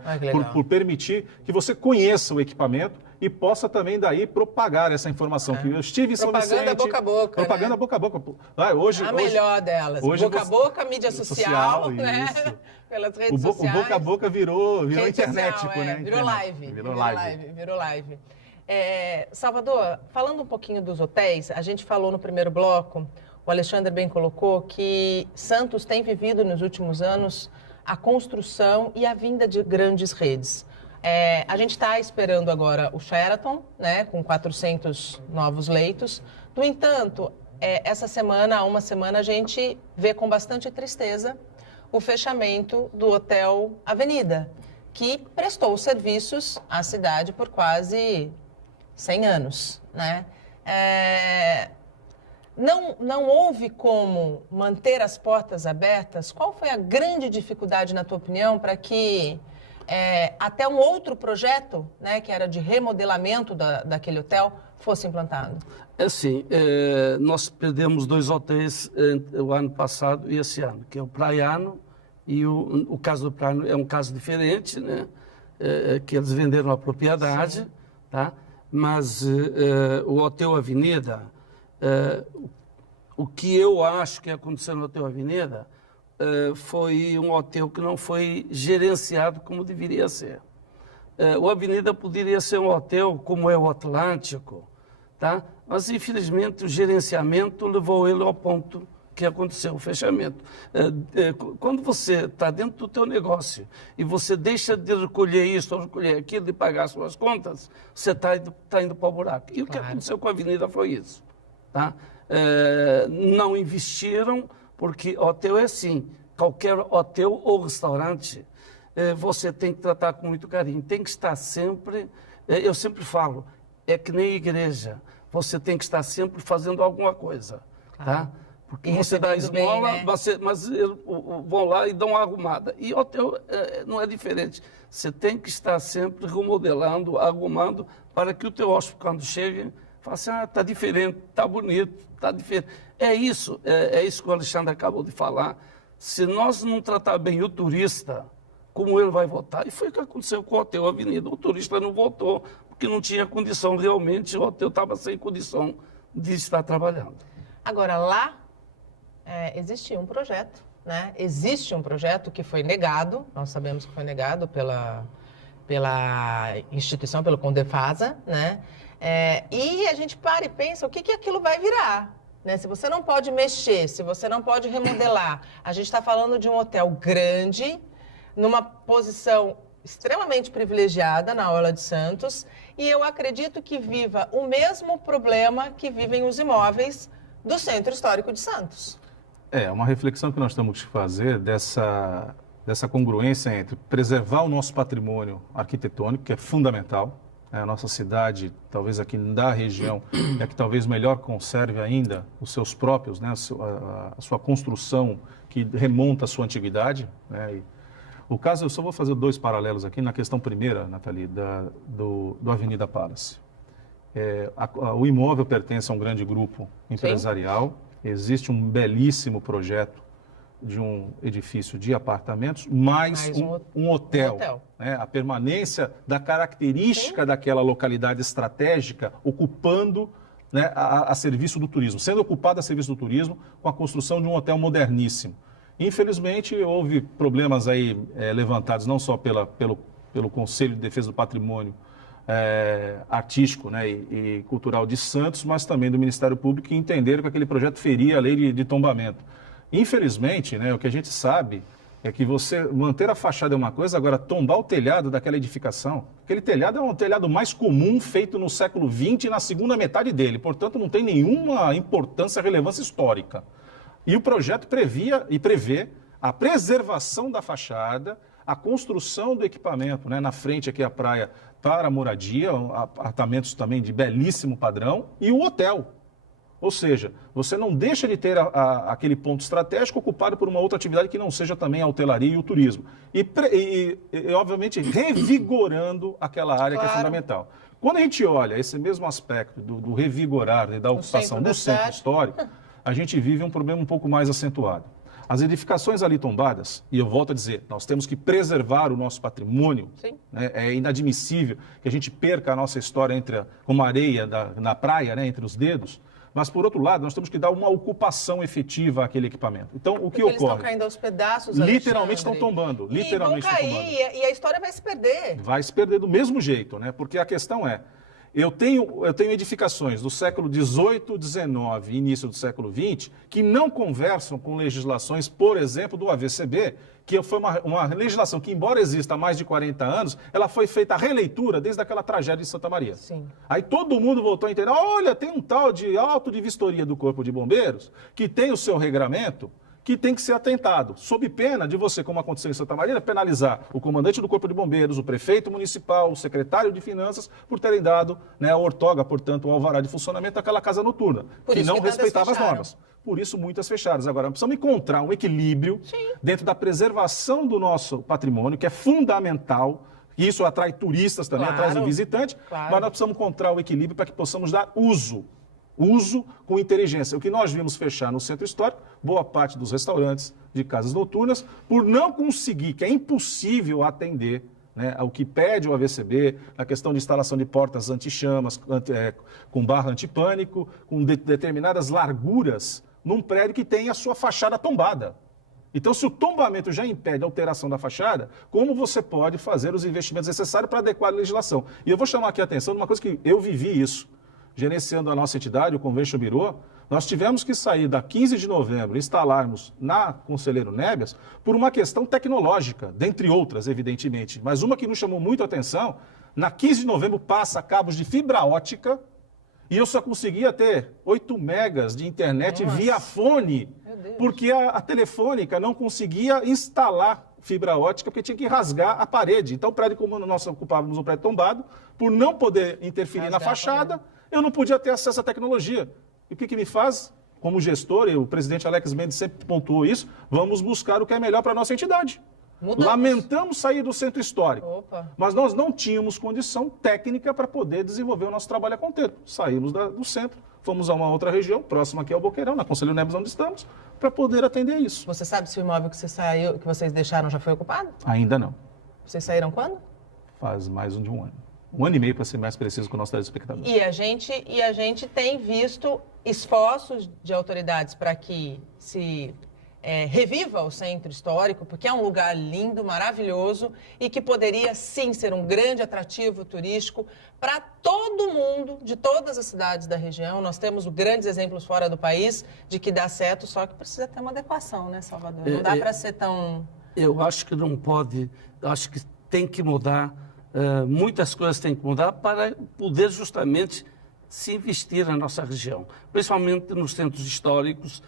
Por permitir que você conheça o equipamento e possa também daí propagar essa informação. Que eu estive em São Vicente... Propaganda boca a boca, propaganda, né? boca a boca. Hoje, a melhor delas. Hoje boca a boca, mídia social, né? Isso. Pelas redes sociais. O boca a boca virou internet, né? Virou live. Virou live. Salvador, falando um pouquinho dos hotéis, a gente falou no primeiro bloco, o Alexandre bem colocou, que Santos tem vivido nos últimos anos a construção e a vinda de grandes redes. A gente está esperando agora o Sheraton, né, com 400 novos leitos. No entanto, há uma semana, a gente vê com bastante tristeza o fechamento do Hotel Avenida, que prestou serviços à cidade por quase 100 anos, né? Não houve como manter as portas abertas? Qual foi a grande dificuldade, na tua opinião, para que até um outro projeto, né, que era de remodelamento daquele hotel, fosse implantado? Assim, nós perdemos 2 hotéis o ano passado e esse ano, que é o Praiano e o caso do Praiano é um caso diferente, né, que eles venderam a propriedade, tá? Mas o Hotel Avenida, o que eu acho que aconteceu no Hotel Avenida foi um hotel que não foi gerenciado como deveria ser. O Avenida poderia ser um hotel como é o Atlântico, tá? Mas infelizmente o gerenciamento levou ele ao ponto que aconteceu, o fechamento. Quando você está dentro do teu negócio e você deixa de recolher isso ou recolher aquilo, de pagar as suas contas, você está indo para o buraco. E o que aconteceu com a Avenida foi isso. Tá? Não investiram, porque hotel é assim, qualquer hotel ou restaurante, você tem que tratar com muito carinho, tem que estar sempre, eu sempre falo, é que nem igreja, você tem que estar sempre fazendo alguma coisa, tá? Porque você dá esmola, bem, né? Mas eles vão lá e dão uma arrumada. E hotel não é diferente. Você tem que estar sempre remodelando, arrumando, para que o teu hóspede, quando chegue, fale assim, está diferente, está bonito, está diferente. É isso que o Alexandre acabou de falar. Se nós não tratar bem o turista, como ele vai votar? E foi o que aconteceu com o Hotel Avenida. O turista não votou, porque não tinha condição realmente, o hotel estava sem condição de estar trabalhando. Agora, lá existia um projeto, né? Existe um projeto que foi negado, nós sabemos que foi negado pela instituição, pelo Condefasa, né? E a gente para e pensa, o que aquilo vai virar? Né? Se você não pode mexer, se você não pode remodelar, a gente está falando de um hotel grande, numa posição extremamente privilegiada na Orla de Santos, e eu acredito que viva o mesmo problema que vivem os imóveis do Centro Histórico de Santos. Uma reflexão que nós temos que fazer dessa congruência entre preservar o nosso patrimônio arquitetônico, que é fundamental. A nossa cidade, talvez aqui da região, é que talvez melhor conserve ainda os seus próprios, né, a sua construção que remonta à sua antiguidade, né? O caso, eu só vou fazer 2 paralelos aqui na questão primeira, Nathalie, do Avenida Palace. O imóvel pertence a um grande grupo empresarial. Sim. Existe um belíssimo projeto de um edifício de apartamentos, mais um hotel. Né? A permanência da característica daquela localidade estratégica, ocupando, né, a serviço do turismo, sendo ocupada a serviço do turismo com a construção de um hotel moderníssimo. Infelizmente, houve problemas aí levantados não só pelo Conselho de Defesa do Patrimônio Artístico, né, e Cultural de Santos, mas também do Ministério Público, que entenderam que aquele projeto feria a lei de tombamento. Infelizmente, né, o que a gente sabe é que você manter a fachada é uma coisa, agora tombar o telhado daquela edificação, aquele telhado é um telhado mais comum, feito no século XX e na segunda metade dele, portanto não tem nenhuma importância, relevância histórica. E o projeto previa e prevê a preservação da fachada, a construção do equipamento, né, na frente aqui a praia para a moradia, apartamentos também de belíssimo padrão, e o hotel. Ou seja, você não deixa de ter aquele ponto estratégico ocupado por uma outra atividade que não seja também a hotelaria e o turismo. E obviamente, revigorando aquela área que é fundamental. Quando a gente olha esse mesmo aspecto do revigorar e da ocupação do centro histórico, a gente vive um problema um pouco mais acentuado. As edificações ali tombadas, e eu volto a dizer, nós temos que preservar o nosso patrimônio. Né? É inadmissível que a gente perca a nossa história como areia na praia, né? Entre os dedos. Mas, por outro lado, nós temos que dar uma ocupação efetiva àquele equipamento. Então, o que ocorre? Eles estão caindo aos pedaços, literalmente estão tombando. Literalmente vão cair, e a história vai se perder. Vai se perder do mesmo jeito, né? Porque a questão é, eu tenho edificações do século XVIII, XIX e início do século XX que não conversam com legislações, por exemplo, do AVCB, que foi uma legislação que, embora exista há mais de 40 anos, ela foi feita a releitura desde aquela tragédia de Santa Maria. Sim. Aí todo mundo voltou a entender, olha, tem um tal de auto de vistoria do Corpo de Bombeiros que tem o seu regramento, que tem que ser atentado, sob pena de você, como aconteceu em Santa Maria, penalizar o comandante do Corpo de Bombeiros, o prefeito municipal, o secretário de Finanças, por terem dado, né, a outorga, portanto, o alvará de funcionamento daquela casa noturna, que não respeitava as normas. Por isso, muitas fechadas. Agora, precisamos encontrar um equilíbrio dentro da preservação do nosso patrimônio, que é fundamental. Isso atrai turistas também, atrai o visitante, mas nós precisamos encontrar o equilíbrio para que possamos dar uso com inteligência. O que nós vimos fechar no centro histórico, boa parte dos restaurantes, de casas noturnas, por não conseguir, que é impossível atender, né, ao que pede o AVCB, na questão de instalação de portas anti-chamas, com barra antipânico, com determinadas larguras, num prédio que tem a sua fachada tombada. Então, se o tombamento já impede a alteração da fachada, como você pode fazer os investimentos necessários para adequar a legislação? E eu vou chamar aqui a atenção de uma coisa que eu vivi isso. Gerenciando a nossa entidade, o Convention Bureau, nós tivemos que sair da 15 de novembro e instalarmos na Conselheiro Nébias por uma questão tecnológica, dentre outras, evidentemente. Mas uma que nos chamou muito a atenção, na 15 de novembro passa cabos de fibra ótica e eu só conseguia ter 8 megas de internet via fone, porque a Telefônica não conseguia instalar fibra ótica, porque tinha que rasgar a parede. Então, o prédio, como nós ocupávamos um prédio tombado, por não poder interferir na fachada, eu não podia ter acesso à tecnologia. E o que me faz, como gestor, e o presidente Alex Mendes sempre pontuou isso, vamos buscar o que é melhor para a nossa entidade. Lamentamos sair do centro histórico, mas nós não tínhamos condição técnica para poder desenvolver o nosso trabalho a contento. Saímos do centro, fomos a uma outra região, próxima aqui ao Boqueirão, na Conselheiro Neves, onde estamos, para poder atender isso. Você sabe se o imóvel que vocês deixaram já foi ocupado? Ainda não. Vocês saíram quando? Faz mais de um ano. 1 ano e meio, para ser mais preciso, com o nosso telespectador. E a gente tem visto esforços de autoridades para que se reviva o centro histórico, porque é um lugar lindo, maravilhoso e que poderia sim ser um grande atrativo turístico para todo mundo, de todas as cidades da região. Nós temos grandes exemplos fora do país de que dá certo, só que precisa ter uma adequação, né, Salvador? Não dá para ser tão... Eu acho que não pode, acho que tem que mudar, muitas coisas têm que mudar para poder justamente se investir na nossa região, principalmente nos centros históricos,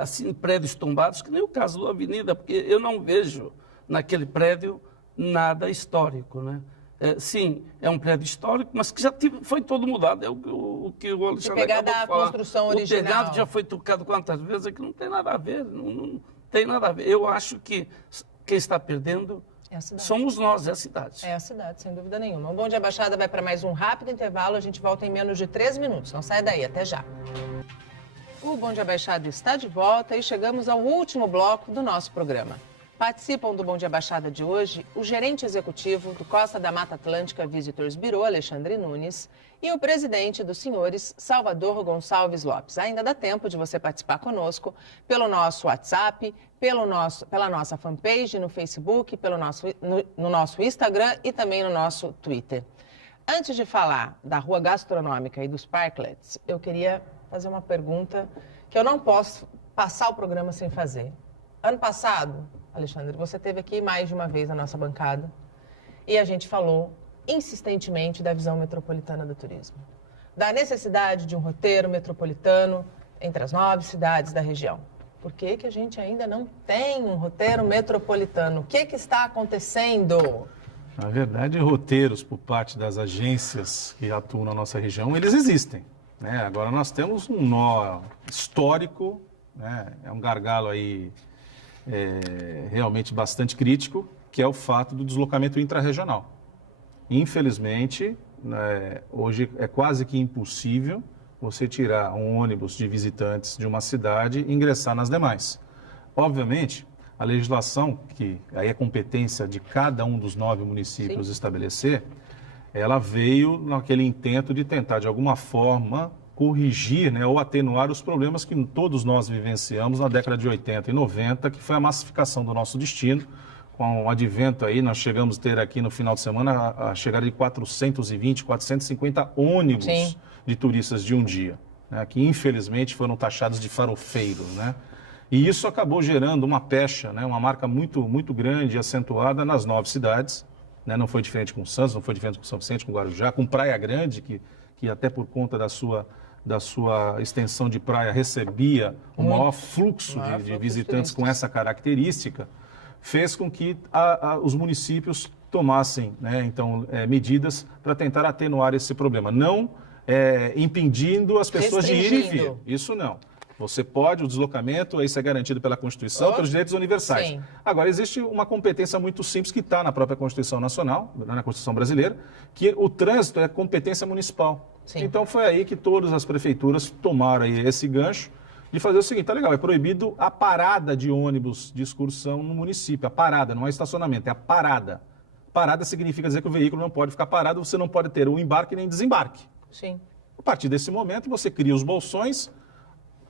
assim, prédios tombados, que nem o caso da Avenida, porque eu não vejo naquele prédio nada histórico, né? Sim, é um prédio histórico, mas que já foi todo mudado, é o que o Alexandre acabou de falar. Construção original. O telhado já foi trocado quantas vezes, é que não tem nada a ver, não tem nada a ver. Eu acho que quem está perdendo somos nós, é a cidade. É a cidade, sem dúvida nenhuma. O Bom Dia Baixada vai para mais um rápido intervalo. A gente volta em menos de 3 minutos. Não sai daí, até já. O Bom Dia Baixada está de volta e chegamos ao último bloco do nosso programa. Participam do Bom Dia Baixada de hoje o gerente executivo do Costa da Mata Atlântica Visitors Bureau, Alexandre Nunes, e o presidente dos senhores, Salvador Gonçalves Lopes. Ainda dá tempo de você participar conosco pelo nosso WhatsApp, pela nossa fanpage no Facebook, no nosso Instagram e também no nosso Twitter. Antes de falar da Rua Gastronômica e dos Parklets, eu queria fazer uma pergunta que eu não posso passar o programa sem fazer. Ano passado, Alexandre, você esteve aqui mais de uma vez na nossa bancada e a gente falou insistentemente da visão metropolitana do turismo, da necessidade de um roteiro metropolitano entre as 9 cidades da região. Por que a gente ainda não tem um roteiro metropolitano? O que está acontecendo? Na verdade, roteiros por parte das agências que atuam na nossa região, eles existem, né? Agora nós temos um nó histórico, né? É um gargalo aí realmente bastante crítico, que é o fato do deslocamento intrarregional. Infelizmente, né, hoje é quase que impossível você tirar um ônibus de visitantes de uma cidade e ingressar nas demais. Obviamente, a legislação, que aí é competência de cada um dos 9 municípios estabelecer, ela veio naquele intento de tentar, de alguma forma, corrigir, né, ou atenuar os problemas que todos nós vivenciamos na década de 80 e 90, que foi a massificação do nosso destino. Com o advento aí, nós chegamos a ter aqui no final de semana a chegada de 420, 450 ônibus de turistas de um dia, né, que infelizmente foram taxados de farofeiros, né? E isso acabou gerando uma pecha, né, uma marca muito grande e acentuada nas 9 cidades, né? Não foi diferente com Santos, não foi diferente com São Vicente, com Guarujá, com Praia Grande, que até por conta da sua extensão de praia recebia o maior fluxo de visitantes com essa característica, fez com que os municípios tomassem, né, então, medidas para tentar atenuar esse problema. Não impedindo as pessoas de ir e vir. Isso não. Você pode, o deslocamento, isso é garantido pela Constituição, pelos direitos universais. Sim. Agora, existe uma competência muito simples que está na própria Constituição Nacional, na Constituição Brasileira, que o trânsito é competência municipal. Sim. Então, foi aí que todas as prefeituras tomaram aí esse gancho de fazer o seguinte, tá legal, é proibido a parada de ônibus de excursão no município. A parada, não é estacionamento, é a parada. Parada significa dizer que o veículo não pode ficar parado, você não pode ter o embarque nem desembarque. Sim. A partir desse momento, você cria os bolsões,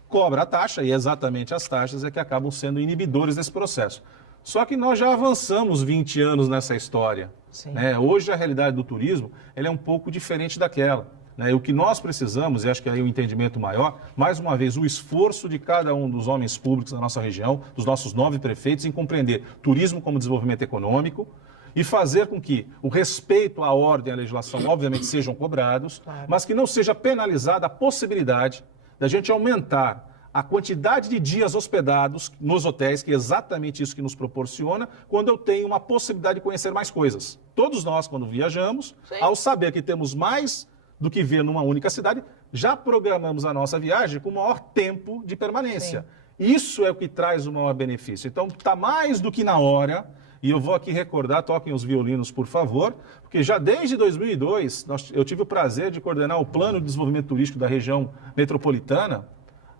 cobra a taxa, e exatamente as taxas é que acabam sendo inibidores desse processo. Só que nós já avançamos 20 anos nessa história. Né? Hoje a realidade do turismo ela é um pouco diferente daquela. Né? E o que nós precisamos, e acho que aí o entendimento maior, mais uma vez, o esforço de cada um dos homens públicos da nossa região, dos nossos 9 prefeitos, em compreender turismo como desenvolvimento econômico, e fazer com que o respeito à ordem e à legislação, obviamente, sejam cobrados, mas que não seja penalizada a possibilidade da gente aumentar a quantidade de dias hospedados nos hotéis, que é exatamente isso que nos proporciona, quando eu tenho uma possibilidade de conhecer mais coisas. Todos nós, quando viajamos, ao saber que temos mais do que ver numa única cidade, já programamos a nossa viagem com maior tempo de permanência. Isso é o que traz o maior benefício. Então, está mais do que na hora. E eu vou aqui recordar, toquem os violinos, por favor, porque já desde 2002 eu tive o prazer de coordenar o Plano de Desenvolvimento Turístico da região metropolitana.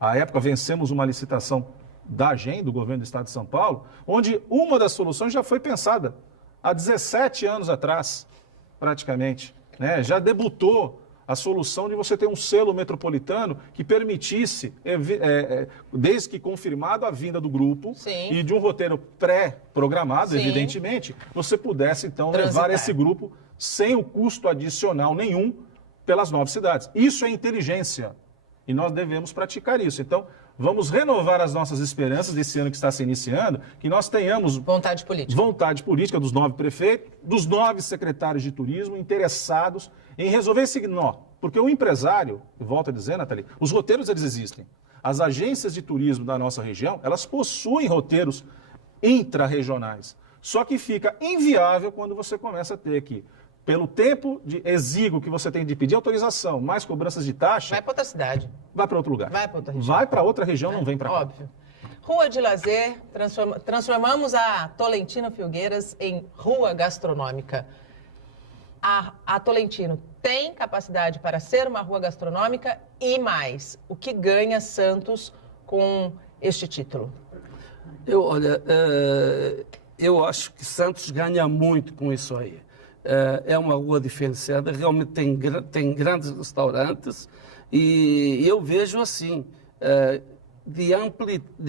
À época, vencemos uma licitação da AGEM, do governo do estado de São Paulo, onde uma das soluções já foi pensada há 17 anos atrás, praticamente. Né? Já debutou a solução de você ter um selo metropolitano que permitisse, desde que confirmado a vinda do grupo e de um roteiro pré-programado, evidentemente, você pudesse, então, levar esse grupo sem o custo adicional nenhum pelas 9 cidades. Isso é inteligência e nós devemos praticar isso. Então, vamos renovar as nossas esperanças desse ano que está se iniciando, que nós tenhamos vontade política dos 9 prefeitos, dos 9 secretários de turismo interessados em resolver esse nó. Porque o empresário, eu volto a dizer, Nathalie, os roteiros eles existem. As agências de turismo da nossa região, elas possuem roteiros intra-regionais. Só que fica inviável quando você começa a ter que, pelo tempo exíguo que você tem de pedir autorização, mais cobranças de taxa... Vai para outra cidade. Vai para outro lugar. Vai para outra região. Vai para outra região, não vem para cá. Óbvio. Rua de lazer, transformamos a Tolentino Filgueiras em rua gastronômica. A Tolentino tem capacidade para ser uma rua gastronômica e mais. O que ganha Santos com este título? Eu acho que Santos ganha muito com isso aí. É uma rua diferenciada, realmente tem grandes restaurantes e eu vejo assim, de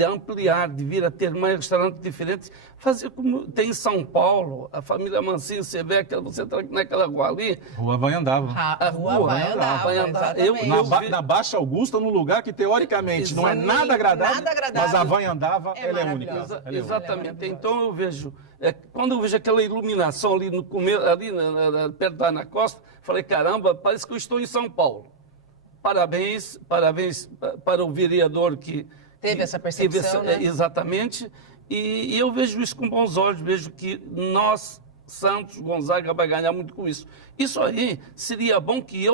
ampliar, de vir a ter mais restaurantes diferentes, fazer como tem em São Paulo, a família Mancini, você vê você entra naquela rua ali. Rua vai andava. A rua vai andava. Na Baixa Augusta, num lugar que teoricamente não é nada agradável, mas a vai andava, ela é única. Exatamente. Então eu vejo, quando eu vejo aquela iluminação ali no começo, ali perto da Ana Costa, falei, caramba, parece que eu estou em São Paulo. Parabéns para o vereador que teve essa percepção, né? Exatamente. E eu vejo isso com bons olhos, vejo que nós, Santos, Gonzaga, vai ganhar muito com isso. Isso aí seria bom que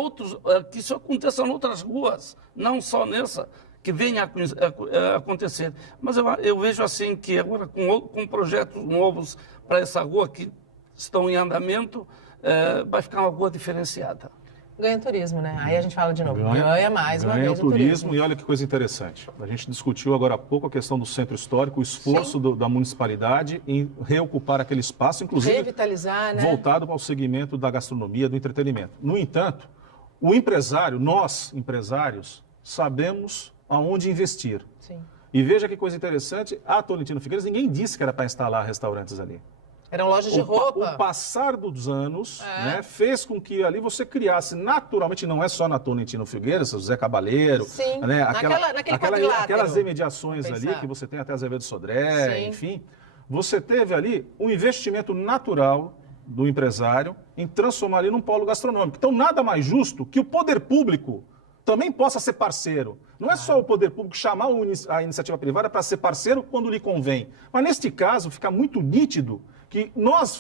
isso aconteça em outras ruas, não só nessa, que venha a acontecer. Mas eu vejo assim que agora com projetos novos para essa rua que estão em andamento, vai ficar uma rua diferenciada. Ganha turismo, né? Aí a gente fala de novo, ganha mais uma vez o turismo. E olha que coisa interessante. A gente discutiu agora há pouco a questão do centro histórico, o esforço da municipalidade em reocupar aquele espaço, inclusive revitalizar, né? Voltado para o segmento da gastronomia, do entretenimento. No entanto, o empresário, nós empresários, sabemos aonde investir. Sim. E veja que coisa interessante, a Tolentino Figueiras, ninguém disse que era para instalar restaurantes ali. Eram lojas de roupa. O passar dos anos né, fez com que ali você criasse naturalmente, não é só na Tolentino Figueiras, José Cabaleiro, sim, né, aquelas naquele imediações ali que você tem até Azevedo Sodré, sim. Enfim. Você teve ali um investimento natural do empresário em transformar ali num polo gastronômico. Então, nada mais justo que o poder público também possa ser parceiro. Não é só o poder público chamar a iniciativa privada para ser parceiro quando lhe convém. Mas, neste caso, fica muito nítido que nós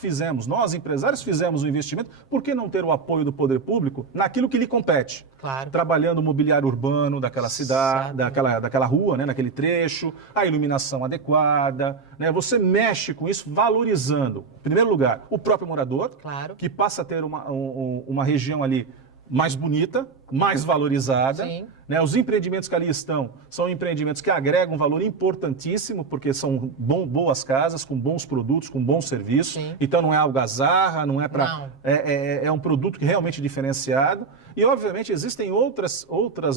empresários fizemos o investimento, por que não ter o apoio do poder público naquilo que lhe compete? Claro. Trabalhando o mobiliário urbano daquela cidade, daquela rua, né, naquele trecho, a iluminação adequada, né? Você mexe com isso valorizando, em primeiro lugar, o próprio morador, claro, que passa a ter uma região ali mais bonita, mais valorizada. Né? Os empreendimentos que ali estão são empreendimentos que agregam um valor importantíssimo, porque são boas casas, com bons produtos, com bons serviços. Sim. Então não é algazarra, não é para... É um produto que realmente diferenciado. E, obviamente, existem outras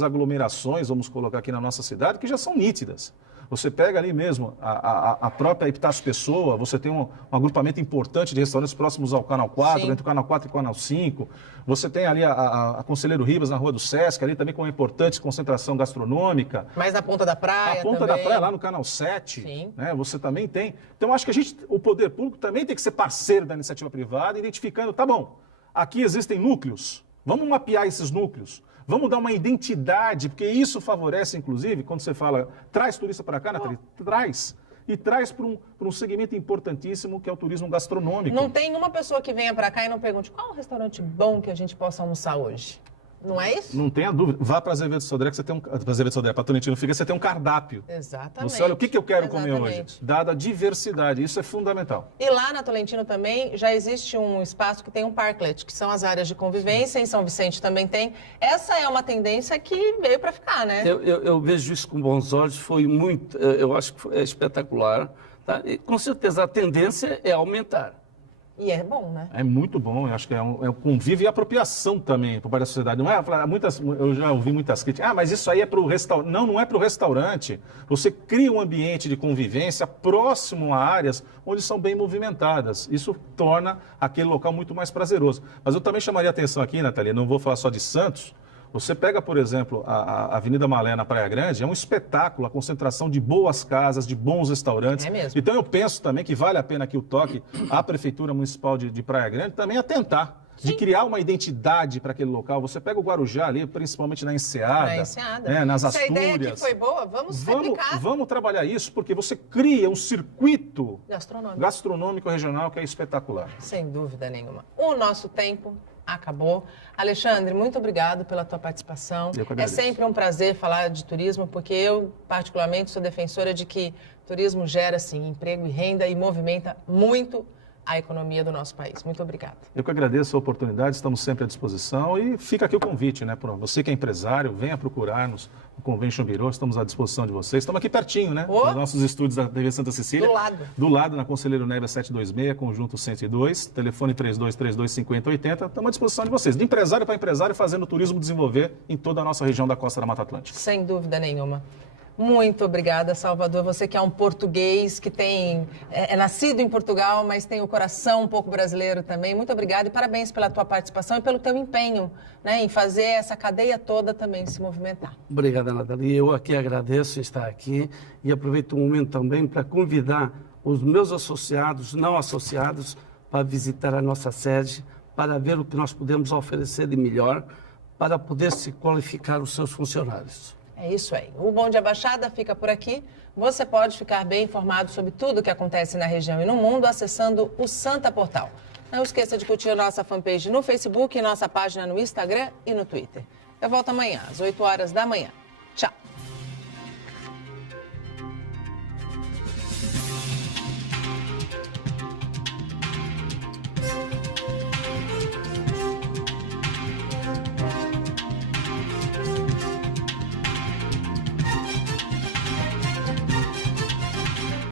aglomerações, vamos colocar aqui na nossa cidade, que já são nítidas. Você pega ali mesmo a própria Epitácio Pessoa, você tem um agrupamento importante de restaurantes próximos ao Canal 4, Sim. entre o Canal 4 e o Canal 5. Você tem ali a Conselheiro Ribas na Rua do Sesc, ali também com uma importante concentração gastronômica. Mas na Ponta da Praia A Ponta também. da Praia, lá no Canal 7, Sim. né, você também tem. Então, acho que o poder público também tem que ser parceiro da iniciativa privada, identificando, tá bom, aqui existem núcleos, vamos mapear esses núcleos. Vamos dar uma identidade, porque isso favorece, inclusive, quando você fala, traz turista para cá, Nathalie, traz. E traz para um segmento importantíssimo, que é o turismo gastronômico. Não tem uma pessoa que venha para cá e não pergunte qual é o restaurante bom que a gente possa almoçar hoje. Não é isso? Não tenha dúvida. Vá para Azevedo Sodré, que você tem para Tolentino Figueiras, você tem um cardápio. Exatamente. Você olha, o que eu quero comer hoje? Dada a diversidade, isso é fundamental. E lá na Tolentino também já existe um espaço que tem um parklet, que são as áreas de convivência, em São Vicente também tem. Essa é uma tendência que veio para ficar, né? Eu vejo isso com bons olhos, foi muito, eu acho que é espetacular. Tá? E, com certeza a tendência é aumentar. E é bom, né? É muito bom, eu acho que é um convívio e apropriação também por parte da sociedade. Não é, eu já ouvi muitas críticas, mas isso aí é para o restaurante. Não é para o restaurante. Você cria um ambiente de convivência próximo a áreas onde são bem movimentadas. Isso torna aquele local muito mais prazeroso. Mas eu também chamaria a atenção aqui, Nathalie, não vou falar só de Santos. Você pega, por exemplo, a Avenida Malé na Praia Grande, é um espetáculo, a concentração de boas casas, de bons restaurantes. É mesmo. Então eu penso também que vale a pena que o toque à Prefeitura Municipal de Praia Grande também atentar. De criar uma identidade para aquele local. Você pega o Guarujá ali, principalmente na Enseada, né, nas Astúrias. Se a ideia aqui foi boa, vamos replicar. Vamos trabalhar isso, porque você cria um circuito gastronômico regional que é espetacular. Sem dúvida nenhuma. O nosso tempo acabou. Alexandre, muito obrigado pela tua participação. É sempre um prazer falar de turismo, porque eu, particularmente, sou defensora de que turismo gera, sim, emprego e renda e movimenta muito a economia do nosso país. Muito obrigada. Eu que agradeço a oportunidade, estamos sempre à disposição e fica aqui o convite, né? Para você que é empresário, venha procurar-nos no Convention Bureau, estamos à disposição de vocês. Estamos aqui pertinho, né? Nos nossos estúdios da TV Santa Cecília. Do lado. Do lado, na Conselheiro Neves 726, conjunto 102, telefone 3232-5080. Estamos à disposição de vocês. De empresário para empresário, fazendo o turismo desenvolver em toda a nossa região da costa da Mata Atlântica. Sem dúvida nenhuma. Muito obrigada, Salvador. Você que é um português, que é nascido em Portugal, mas tem o coração um pouco brasileiro também. Muito obrigada e parabéns pela tua participação e pelo teu empenho, né, em fazer essa cadeia toda também se movimentar. Obrigada, Nathalie. Eu aqui agradeço estar aqui e aproveito o momento também para convidar os meus associados, não associados, para visitar a nossa sede, para ver o que nós podemos oferecer de melhor, para poder se qualificar os seus funcionários. É isso aí. O Bom Dia Baixada fica por aqui. Você pode ficar bem informado sobre tudo o que acontece na região e no mundo acessando o Santa Portal. Não esqueça de curtir a nossa fanpage no Facebook e nossa página no Instagram e no Twitter. Eu volto amanhã, às 8 horas da manhã. Tchau!